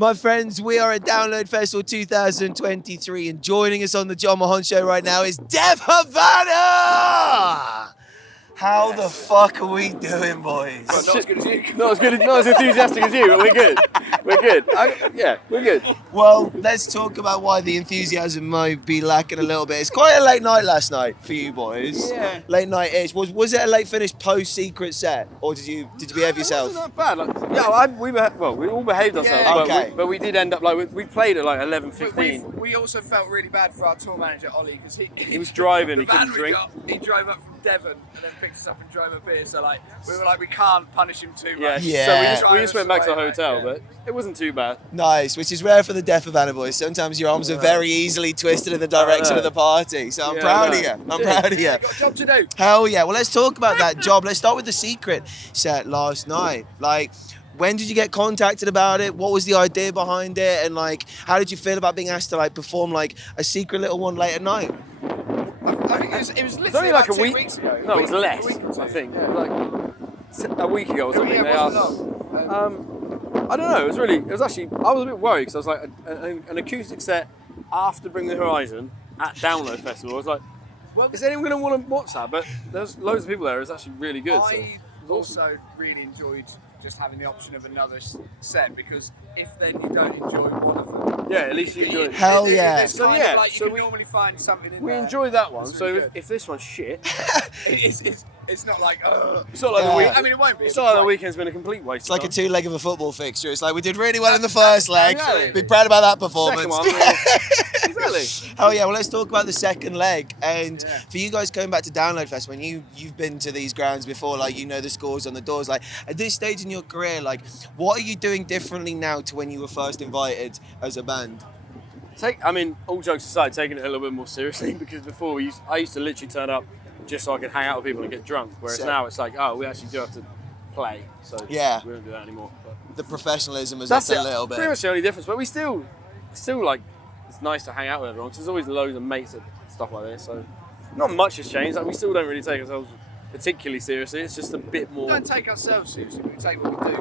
My friends, we are at Download Festival 2023 and joining us on the John Mahon Show right now is Deaf Havana! How the fuck are we doing, boys? Well, not as good as you. Not as enthusiastic as you, but we're good. We're good. Yeah, we're good. Well, let's talk about why the enthusiasm might be lacking a little bit. It's quite a late night last night for you boys. Yeah. Late night-ish. Was it a late finish post-secret set, or did you behave yourself? It wasn't that bad. We all behaved ourselves, Yeah. Okay. but we did end up we played at like 11:15. We also felt really bad for our tour manager Ollie because He was driving, the he couldn't van we drink. got, he drove up from Devon and then picked us up and drove up here. So like we were like we can't punish him too much. Yeah. So Drive we just went back to the us away, hotel, yeah. but it wasn't too bad. Nice, which is rare for the Deaf Havana boys. Sometimes your arms are very easily twisted in the direction of the party. So I'm proud of you. I'm proud of you. Got a job to do. Hell yeah. Well, let's talk about that job. Let's start with the secret set last night. Like, when did you get contacted about it? What was the idea behind it? And like, how did you feel about being asked to like perform like a secret little one late at night? I think it was literally only like about a week. 2 weeks ago. No, it was less. A week or two. I think. Yeah. Like a week ago or something. Yeah, They it wasn't asked. long. I don't know. It was actually. I was a bit worried because I was like an acoustic set after Bring the Horizon at Download Festival. I was like, Well, is anyone going to want to watch that? But there's loads of people there. It's actually really good. I also really enjoyed just having the option of another set because if then you don't enjoy one of them, Yeah, at least you enjoyed it. Hell yeah. It's kind of like you so can we- normally find something in We there. enjoyed that one. It's So really if, good. if this one's shit, It's not like it's not like Yeah. the week. I mean, it won't be. It's not like the weekend's been a complete waste. It's like a two-leg of a football fixture. It's like we did really well in the first leg. Exactly. Be proud about that performance. Second one. Exactly. Hell yeah, well let's talk about the second leg. And Yeah. for you guys coming back to Download Fest, when you've been to these grounds before, like you know the scores on the doors, like at this stage in your career, like what are you doing differently now to when you were first invited as a band? All jokes aside, taking it a little bit more seriously because before I used to literally turn up just so I could hang out with people and get drunk. Whereas Sick. now it's like, oh, we actually do have to play, so Yeah. we don't do that anymore. But The professionalism is that's up it. a little bit. Pretty much the only difference, but we still like it's nice to hang out with everyone because there's always loads of mates and stuff like this. So not much has changed. Like we still don't really take ourselves particularly seriously. It's just a bit we more. don't take ourselves seriously, but we take what we do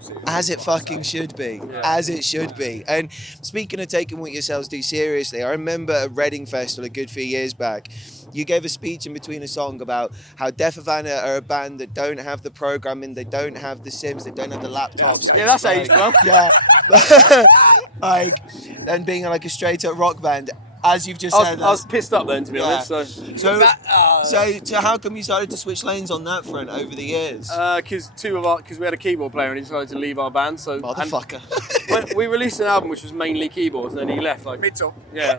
seriously. As it fucking should be. Yeah. As it should be. And speaking of taking what yourselves do seriously, I remember at Reading Festival a good few years back, you gave a speech in between a song about how Deaf Havana are a band that don't have the programming, they don't have the sims, they don't have the laptops. Yeah, that's aged well. Yeah. Like, and being like a straight up rock band, as you've just said. I was pissed up then, to be Yeah. honest. So, That- so how come you started to switch lanes on that front over the years? Because we had a keyboard player and he decided to leave our band. So and Motherfucker. when we released an album which was mainly keyboards, and then he left. Like Mid-song. yeah.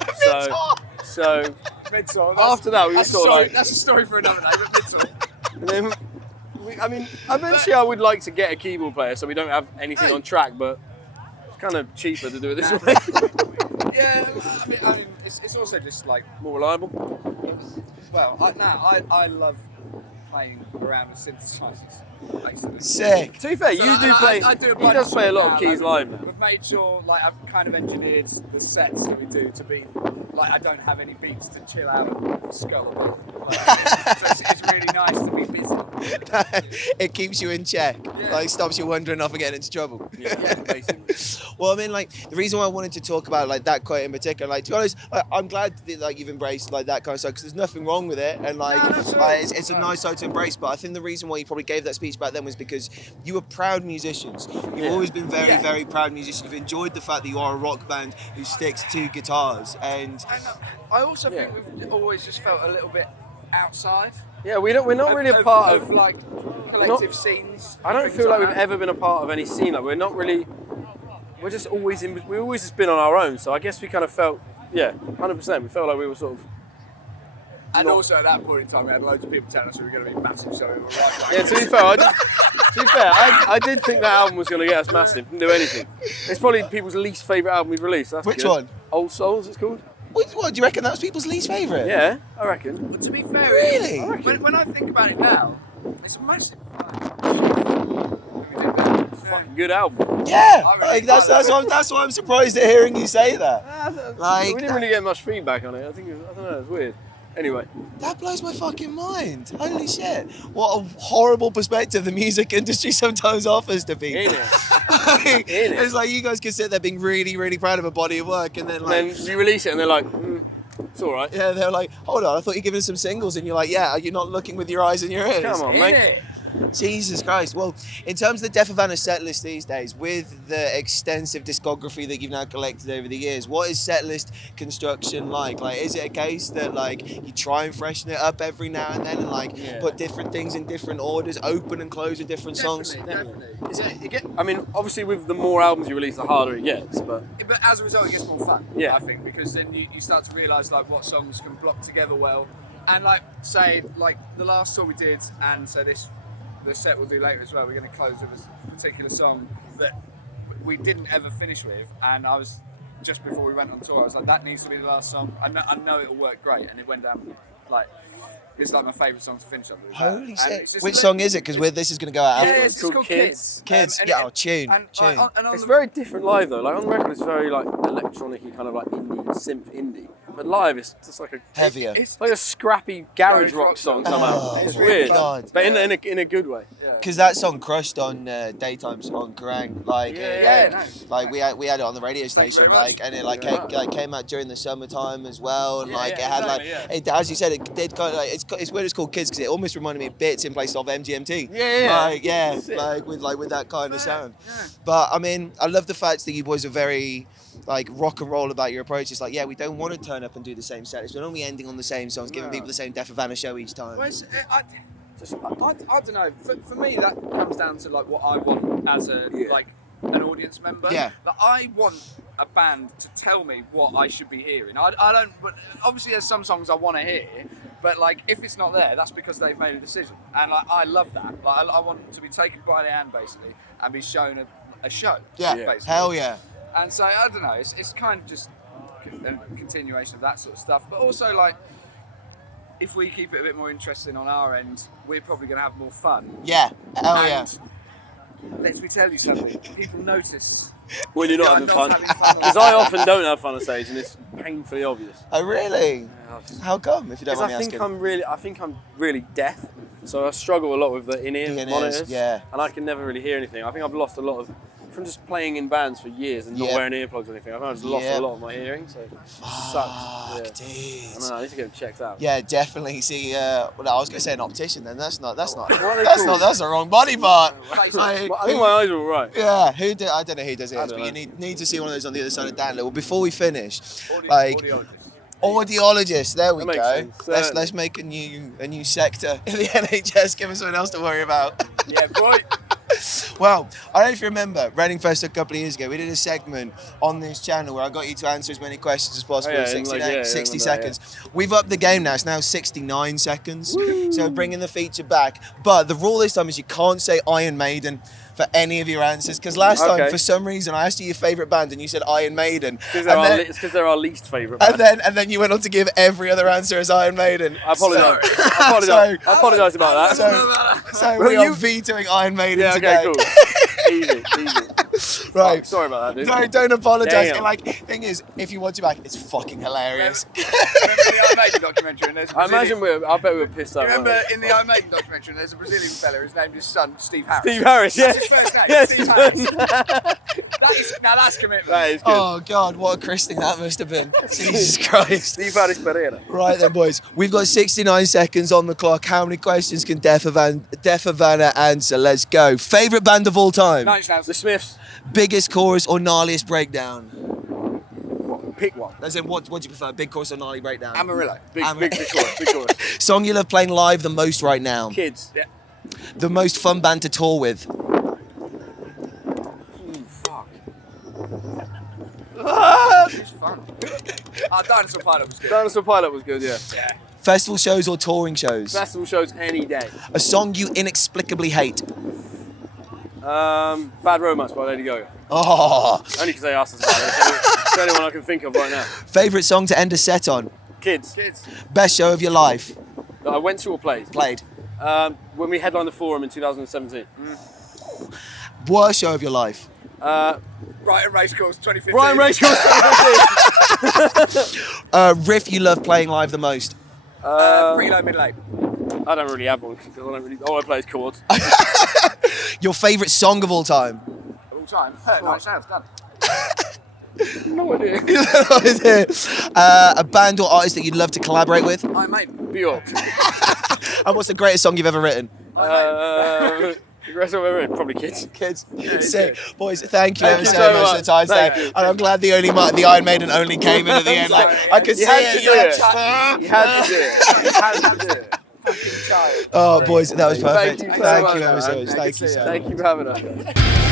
So Mid-song. after that, we were sort of like. That's a story for another day, but mid-song. And then eventually I would like to get a keyboard player so we don't have anything on track, but it's kind of cheaper to do it this way. Yeah, I mean, it's also just like, More reliable. well, I love playing around with synthesizers. Basically. Sick. To be fair, you do play. I do a He bunch does play a lot now, of keys like, live now. We've made sure, like, I've kind of engineered the sets that we do to be, like, I don't have any beats to chill out and skull. Like, so it's really nice to be busy. It keeps you in check. Yeah. Like stops you wandering off and getting into trouble. Yeah, basically. Well, I mean, like the reason why I wanted to talk about like that quote in particular, like to be honest, I'm glad that like you've embraced like that kind of stuff because there's nothing wrong with it, and like No, that's all right. it's a nice side to embrace. But I think the reason why you probably gave that speech back then was because you were proud musicians. You've Yeah. always been very, Yeah. very proud musicians. You've enjoyed the fact that you are a rock band who sticks to guitars, and And I also think we've always just felt a little bit outside. Yeah, we're not really a part of. like collective scenes. I don't things feel like we've that. ever been a part of any scene. Like we're not really. We're just always in. We've always just been on our own. So I guess we kind of felt. Yeah, 100%. We felt like we were sort of. And also at that point in time, we had loads of people telling us we were going to be massive, so we were right. Yeah, to be fair, I did think that album was going to get us massive. Didn't do anything. It's probably people's least favourite album we've released. That's Which good. one? Old Souls, it's called. what do you reckon that's people's least favourite? Yeah, I reckon. But to be fair, Really? when I think about it now, it's a massive. We did that. Fucking good album. Yeah, I really like, that's like why I'm surprised at hearing you say that. Like we didn't really get much feedback on it. I don't know, it's weird. Anyway. That blows my fucking mind. Holy shit. What a horrible perspective the music industry sometimes offers to people. It's like you guys can sit there being really, really proud of a body of work and then you release it and they're like, it's all right. Yeah, they're like, hold on, I thought you were giving us some singles. And you're like, yeah, are you not looking with your eyes and your ears? Come on, mate. Jesus Christ. Well, in terms of the Deaf Havana set list these days, with the extensive discography that you've now collected over the years, what is set list construction like? Like, is it a case that like you try and freshen it up every now and then and like put different things in different orders, open and close with different songs? Definitely. I mean, obviously with the more albums you release, the harder it gets, but as a result, it gets more fun. Yeah. I think, because then you start to realise like what songs can block together well, and like say like the last tour we did, and so the set we'll do later as well. We're going to close with a particular song that we didn't ever finish with, and I was just before we went on tour, I was like, that needs to be the last song. I know it'll work great, and it went down like. It's like my favourite song to finish up with. Holy shit. Which song is it? Because this is going to go out afterwards. It's called Kids. Kids. Tune. It's very different live though. Like on the record, it's very like electronic-y, kind of like indie, synth indie. But live, it's just like a heavier. It's like a scrappy garage rock song somehow. Oh, it's weird, God. but in a good way. Because that song crushed on Daytimes on Kerrang. Like, like we had it on the radio station, like, and it came out during the summertime as well, and like it had it, as you said, it did kind of like it's weird. It's called Kids because it almost reminded me of bits in place of MGMT. Like with that kind of sound. But I mean, I love the fact that you boys are very like rock and roll about your approach. It's like, yeah, we don't want to turn up and do the same set. We're only ending on the same songs, giving people the same Deaf Havana show each time. Well, I don't know. For me, that comes down to like what I want as a like an audience member. Yeah. Like, I want a band to tell me what I should be hearing. I don't. But obviously, there's some songs I want to hear. But like, if it's not there, that's because they've made a decision, and like, I love that. Like, I want to be taken by the hand basically and be shown a show. Yeah. Basically. Hell yeah. And so I don't know. It's kind of just a continuation of that sort of stuff. But also like, if we keep it a bit more interesting on our end, we're probably going to have more fun. Yeah. Hell yeah. Let me tell you something. People notice when you're not having fun. Because I often don't have fun on stage, and it's painfully obvious. Oh really? How come? If you don't mind me asking. I think I'm really deaf, so I struggle a lot with the in-ear monitors. Yeah. And I can never really hear anything. I think I've lost a lot of. From just playing in bands for years and not wearing earplugs or anything, I think I've just lost a lot of my hearing, so it sucks. Yeah. Dude. I don't know, I need to get them checked out. Yeah, definitely. See, well, I was going to say an optician then. That's not. That's the wrong body part. I think my eyes are all right. Yeah, I don't know who does it, but you need to see one of those on the other side of Dan. Well, before we finish, audiologist. There we go. Let's make a new sector in the NHS. Give us something else to worry about. Yeah, boy. Well, I don't know if you remember, Reading Fest a couple of years ago, we did a segment on this channel where I got you to answer as many questions as possible in 60 seconds. We've upped the game now, it's now 69 seconds. Woo. So we're bringing the feature back. But the rule this time is you can't say Iron Maiden for any of your answers, because last time, for some reason, I asked you your favourite band and you said Iron Maiden. It's because they're our least favourite band. And then you went on to give every other answer as Iron Maiden. I apologise. I apologise about that. So we are vetoing Iron Maiden today. Okay, cool. Easy. Right. Oh, sorry about that, dude. Don't apologise. Like, thing is, if you watch it back, it's fucking hilarious. Remember the Iron Maiden documentary? And I bet we were pissed off. Remember in the Iron Maiden documentary, there's a Brazilian fella who's named his son Steve Harris. Steve Harris, That's his first name. Yes, Steve Harris. That's commitment. That is good. Oh God, what a christening that must have been. Jesus Christ. Steve Harris Pereira. Right then, boys. We've got 69 seconds on the clock. How many questions can Deaf Havana answer? Let's go. Favourite band of all time? The Smiths. Biggest chorus or gnarliest breakdown? Pick one. As in, what do you prefer? Big chorus or gnarly breakdown? Amarillo. Big chorus. Song you love playing live the most right now? Kids. Yeah. The most fun band to tour with? Fuck. It's fun. Dinosaur Pilot was good. Yeah. Festival shows or touring shows? Festival shows any day. A song you inexplicably hate? Bad Romance by Lady Gaga. Oh. Only because they asked us about it. It's the only one I can think of right now. Favourite song to end a set on? Kids. Best show of your life? That I went to or played? Played. When we headlined the Forum in 2017. Worst show of your life? Brighton Racecourse 2015. Brighton Racecourse 2015. Riff you love playing live the most? Pretty low, middle eight. I don't really have one because all I play is chords. Your favourite song of all time? All time. Night Shadows, done. No idea. A band or artist that you'd love to collaborate with? I mate. Bjork. And what's the greatest song you've ever written? The rest of it, probably Kids. Kids. Yeah, Sick. Boys, thank you Thank ever you so so much much. for the time Thank today. you. And I'm glad the Iron Maiden only came in at the end. Like, I could see You had it. to do it. You had to do it. You had to do it. Fucking child. Oh, boys, that was perfect. Thank you so Thank much, you ever so man. much. Thank you so much. Thank you for having us.